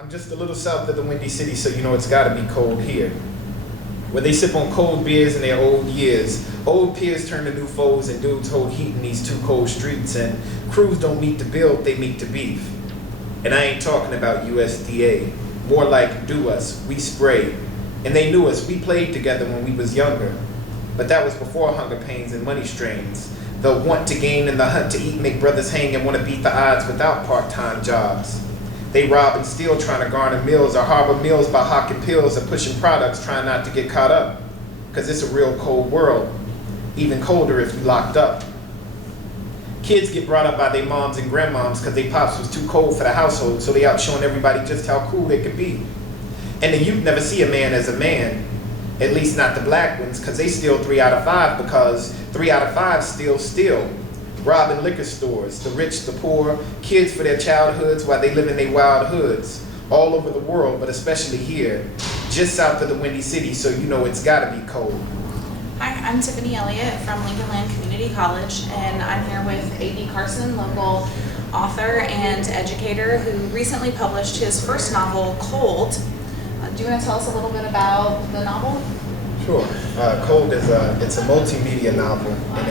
I'm just a little south of the Windy City, so you know it's gotta be cold here. Where they sip on cold beers in their old years. Old peers turn to new foes, and dudes hold heat in these too cold streets. And crews don't meet to build, they meet to beef. And I ain't talking about USDA. More like do us, we spray. And they knew us, we played together when we was younger. But that was before hunger pains and money strains. The want to gain and the hunt to eat make brothers hang and want to beat the odds without part-time jobs. They rob and steal trying to garner meals or harbor meals by hawking pills or pushing products trying not to get caught up. Cause it's a real cold world, even colder if you locked up. Kids get brought up by their moms and grandmoms cause they pops was too cold for the household, so they out showing everybody just how cool they could be. And the youth never see a man as a man, at least not the black ones, cause they steal 3 out of 5 because 3 out of 5 still steal. Robbing liquor stores, the rich, the poor, kids for their childhoods while they live in their wild hoods, all over the world, but especially here, just south of the Windy City, so you know it's gotta be cold. Hi, I'm Tiffany Elliott from Lincoln Land Community College, and I'm here with A.D. Carson, local author and educator who recently published his first novel, Cold. Do you want to tell us a little bit about the novel? Sure. Cold is it's a multimedia novel, and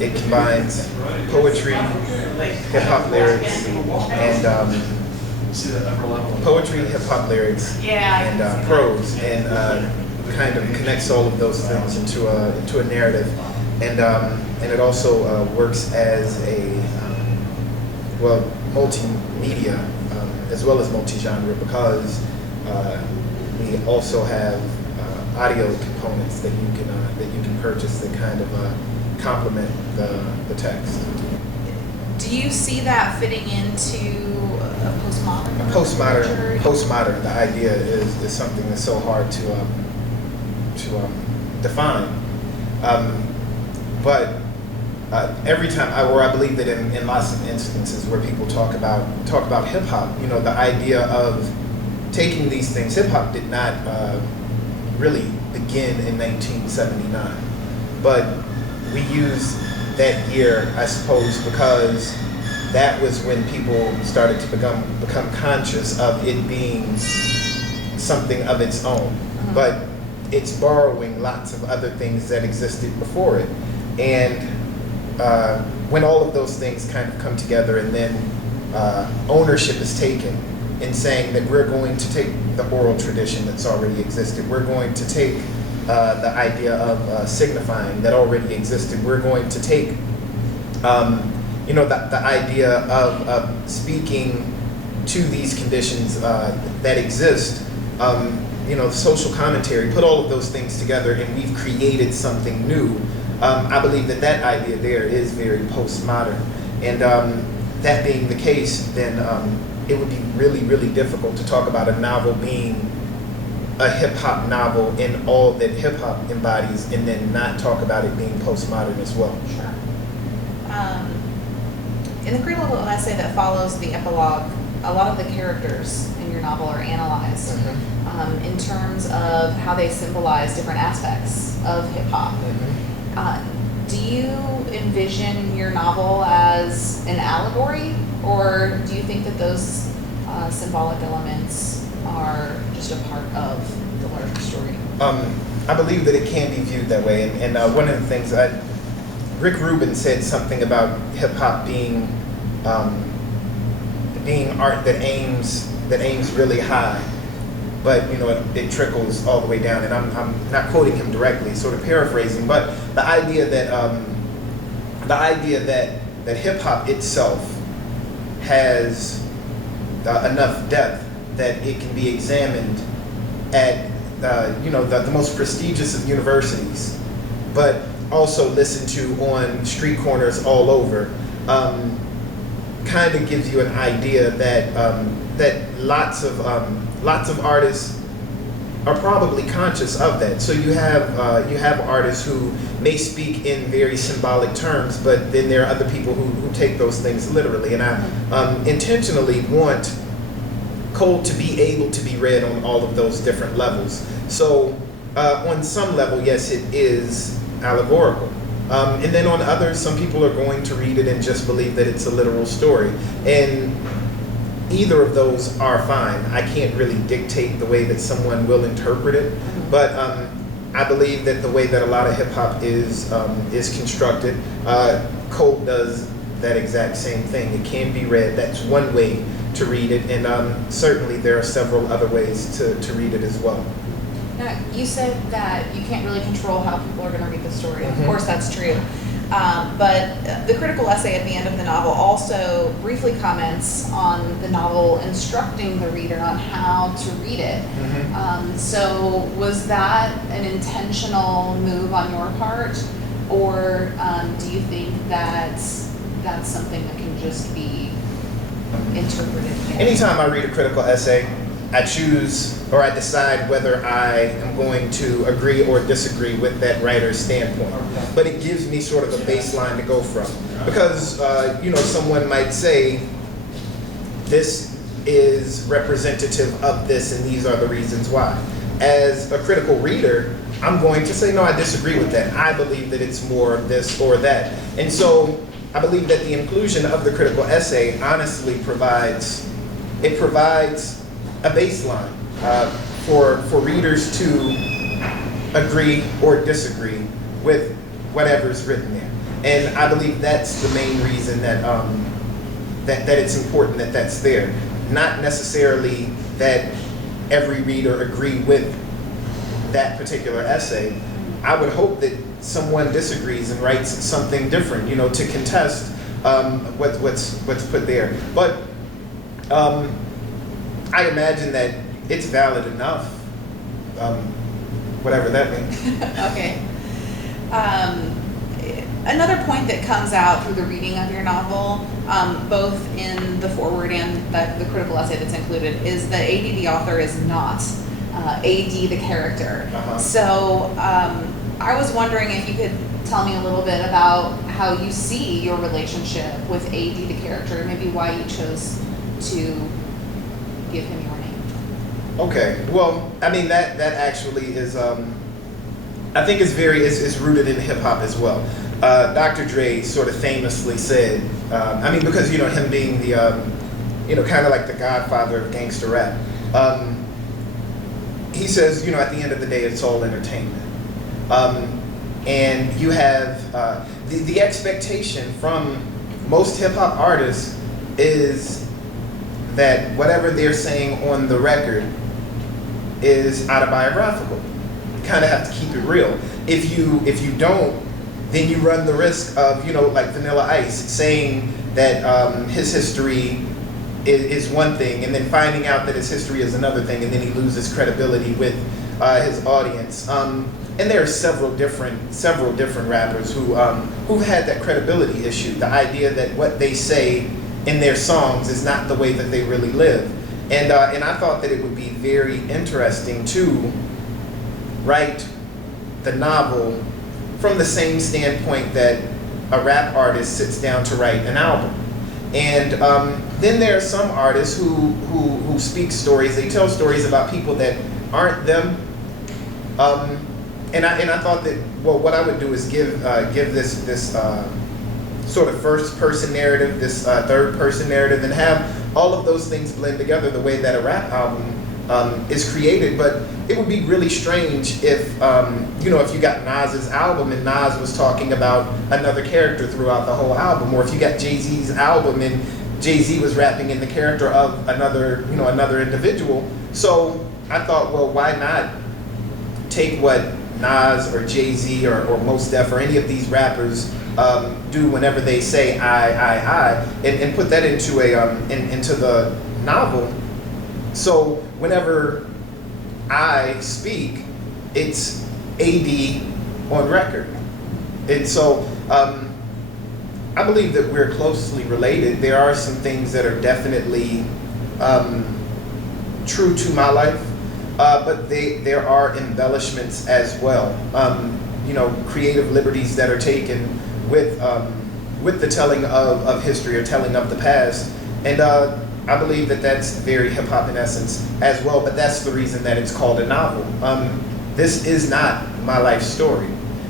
it combines poetry, hip-hop lyrics, and prose, and kind of connects all of those things into a narrative, and it also works as a multimedia as well as multi-genre because we also have audio components that you can purchase that kind of complement the text. Do you see that fitting into a postmodern? Postmodern. The idea is something that's so hard to define. But every time, I believe that in lots of instances where people talk about hip hop, you know, the idea of taking these things. Hip hop did not really begin in 1979, but we use that year, I suppose, because that was when people started to become conscious of it being something of its own. But it's borrowing lots of other things that existed before it. And when all of those things kind of come together and then ownership is taken in saying that we're going to take the oral tradition that's already existed, we're going to take the idea of signifying that already existed. We're going to take, the idea of speaking to these conditions that exist, the social commentary, put all of those things together, and we've created something new. I believe that idea there is very postmodern. And that being the case, then it would be really, really difficult to talk about a novel being a hip-hop novel in all that hip-hop embodies and then not talk about it being postmodern as well. Sure. In the critical essay that follows the epilogue, a lot of the characters in your novel are analyzed in terms of how they symbolize different aspects of hip-hop. Do you envision your novel as an allegory, or do you think that those symbolic elements are just a part of the larger story? I believe that it can be viewed that way, and one of the things Rick Rubin said something about hip hop being art that aims really high, but it trickles all the way down. And I'm not quoting him directly, sort of paraphrasing, but the idea that hip hop itself has enough depth that it can be examined at the most prestigious of universities, but also listened to on street corners all over, kind of gives you an idea that lots of artists are probably conscious of that. So you have artists who may speak in very symbolic terms, but then there are other people who take those things literally. And I intentionally want Cold to be able to be read on all of those different levels. So on some level, yes, it is allegorical. And then on others, some people are going to read it and just believe that it's a literal story. And either of those are fine. I can't really dictate the way that someone will interpret it, but I believe that the way that a lot of hip hop is constructed, Colt does that exact same thing. It can be read. That's one way to read it, and certainly there are several other ways to read it as well. Now, you said that you can't really control how people are going to read the story. Of course, that's true. But the critical essay at the end of the novel also briefly comments on the novel instructing the reader on how to read it. So was that an intentional move on your part, or do you think that that's something that can just be interpreted? Anytime I read a critical essay, I choose or I decide whether I am going to agree or disagree with that writer's standpoint. But it gives me sort of a baseline to go from. Because, someone might say, this is representative of this and these are the reasons why. As a critical reader, I'm going to say, no, I disagree with that. I believe that it's more this or that. And so I believe that the inclusion of the critical essay honestly provides a baseline for readers to agree or disagree with whatever's written there. And I believe that's the main reason that that it's important that that's there. Not necessarily that every reader agree with that particular essay. I would hope that someone disagrees and writes something different, to contest what's put there. But I imagine that it's valid enough, whatever that means. Okay. Another point that comes out through the reading of your novel, both in the foreword and the critical essay that's included, is that AD the author is not AD the character. So I was wondering if you could tell me a little bit about how you see your relationship with AD the character, and maybe why you chose to give him your name. Okay, well, I mean that actually is, I think it's rooted in hip hop as well. Dr. Dre sort of famously said, because him being the, kind of like the godfather of gangster rap. He says, at the end of the day, it's all entertainment. And you have the expectation from most hip hop artists is that whatever they're saying on the record is autobiographical. You kind of have to keep it real. If you don't, then you run the risk of, like Vanilla Ice saying that his history is one thing, and then finding out that his history is another thing, and then he loses credibility with his audience. And there are several different rappers who've had that credibility issue. The idea that what they say in their songs is not the way that they really live. And I thought that it would be very interesting to write the novel from the same standpoint that a rap artist sits down to write an album. And then there are some artists who speak stories. They tell stories about people that aren't them. And I thought that, well, what I would do is give this sort of first person narrative, this third person narrative, and have all of those things blend together the way that a rap album is created. But it would be really strange if if you got Nas's album and Nas was talking about another character throughout the whole album, or if you got Jay-Z's album and Jay-Z was rapping in the character of another individual. So I thought, well, why not take what Nas or Jay-Z or Mos Def or any of these rappers do whenever they say I, and put that into into the novel. So whenever I speak, it's AD on record. And so I believe that we're closely related. There are some things that are definitely true to my life, but there are embellishments as well. Creative liberties that are taken with the telling of history or telling of the past. And I believe that that's very hip hop in essence as well, but that's the reason that it's called a novel. This is not my life story.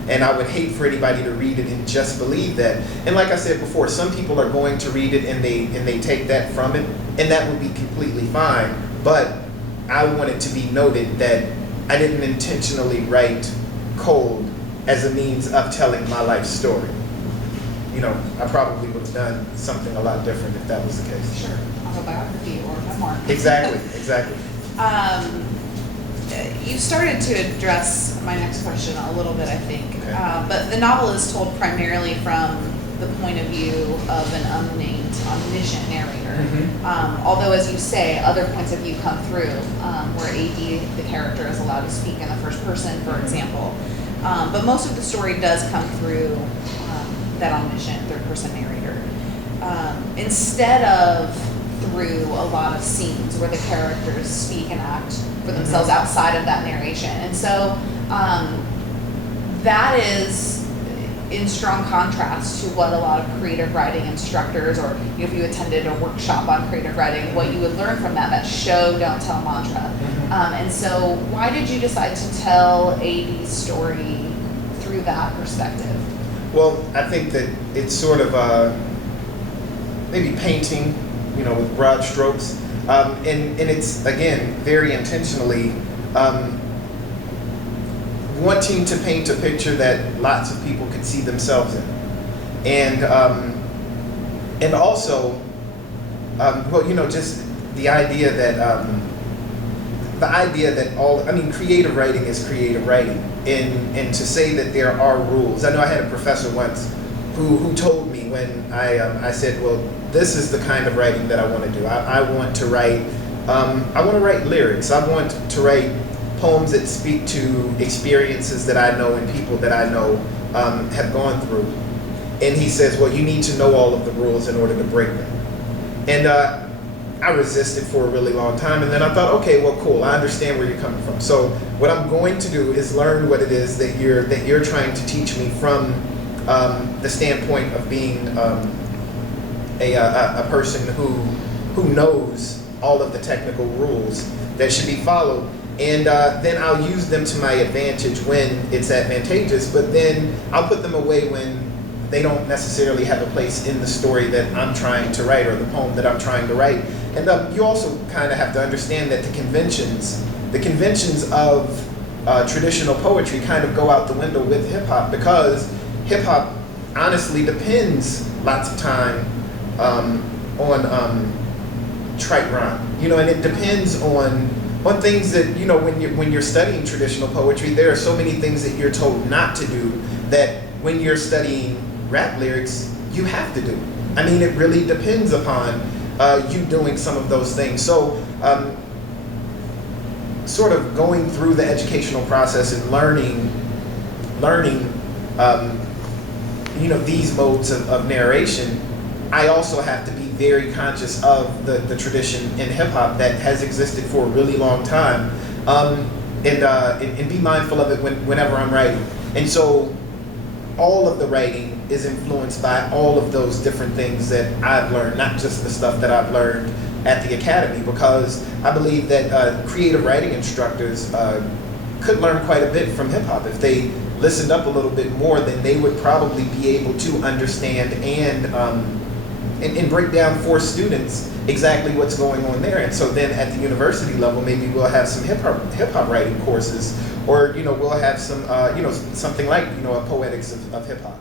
And I would hate for anybody to read it and just believe that. And like I said before, some people are going to read it and they take that from it, and that would be completely fine. But I want it to be noted that I didn't intentionally write Cold as a means of telling my life story. You know, I probably would have done something a lot different if that was the case. Sure, autobiography or memoir. Exactly, exactly. You started to address my next question a little bit, I think. Okay. But the novel is told primarily from the point of view of an unnamed, omniscient narrator. Although, as you say, other points of view come through, where AD, the character, is allowed to speak in the first person, for example. But most of the story does come through that omniscient third-person narrator. Instead of through a lot of scenes where the characters speak and act for themselves outside of that narration. And so that is in strong contrast to what a lot of creative writing instructors, or if you attended a workshop on creative writing, what you would learn from that show, don't tell mantra. And so why did you decide to tell AD's story through that perspective? Well, I think that it's sort of maybe painting, you know, with broad strokes. And it's, again, very intentionally wanting to paint a picture that lots of people could see themselves in. And also, well, you know, just the idea that creative writing is creative writing. And to say that there are rules. I know I had a professor once who told me when I said, well, this is the kind of writing that I want to do. I want to write lyrics. I want to write poems that speak to experiences that I know and people that I know have gone through. And he says, well, you need to know all of the rules in order to break them. And I resisted for a really long time, and then I thought, okay, well, cool, I understand where you're coming from. So what I'm going to do is learn what it is that you're trying to teach me from the standpoint of being a person who knows all of the technical rules that should be followed, and then I'll use them to my advantage when it's advantageous, but then I'll put them away when they don't necessarily have a place in the story that I'm trying to write or the poem that I'm trying to write. And you also kind of have to understand that the conventions of traditional poetry kind of go out the window with hip hop, because hip hop honestly depends lots of time on trite rhyme, you know, and it depends on things that, you know, when you're studying traditional poetry, there are so many things that you're told not to do that when you're studying rap lyrics, you have to do. I mean, it really depends upon you doing some of those things. So sort of going through the educational process and learning you know, these modes of narration, I also have to be very conscious of the tradition in hip hop that has existed for a really long time, and be mindful of it whenever I'm writing. And so all of the writing is influenced by all of those different things that I've learned, not just the stuff that I've learned at the academy, because I believe that creative writing instructors could learn quite a bit from hip hop. If they listened up a little bit more, then they would probably be able to understand and break down for students exactly what's going on there. And so then at the university level, maybe we'll have some hip hop writing courses, or, you know, we'll have some, you know, something like, you know, a poetics of hip hop.